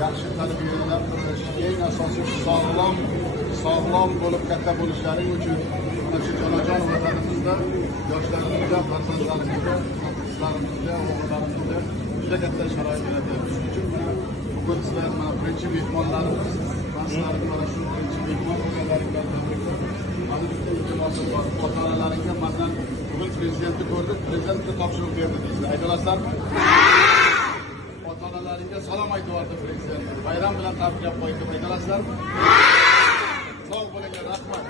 yaxshi tarbiyalar qilish, eng asosiy sog'lom bo'lib katta bo'lishlaring uchun mana shu jonajon vatanimizda yoshlarimizga, farzandlarimizga, qizlarimizga, o'g'illarimizga juda katta sharoit yaratadi. Shuning uchun bugun sizlar mana birinchi mehmonlarimiz, sizlarni mana shu birinchi mehmon bo'lganlaringizdan tabriklar. Mana bitta iltimos bor, ota-onalaringga masalan bugun prezidentni ko'rdik, prezidentga topshiriq berdi deysiz. Aytalasizlarmi? Ota-onalaringga salom aytib yubordi prezident. Bayram bilan tabriklab qo'ydi. Aytalasizlarmi? Sog' bo'linglar, rahmat.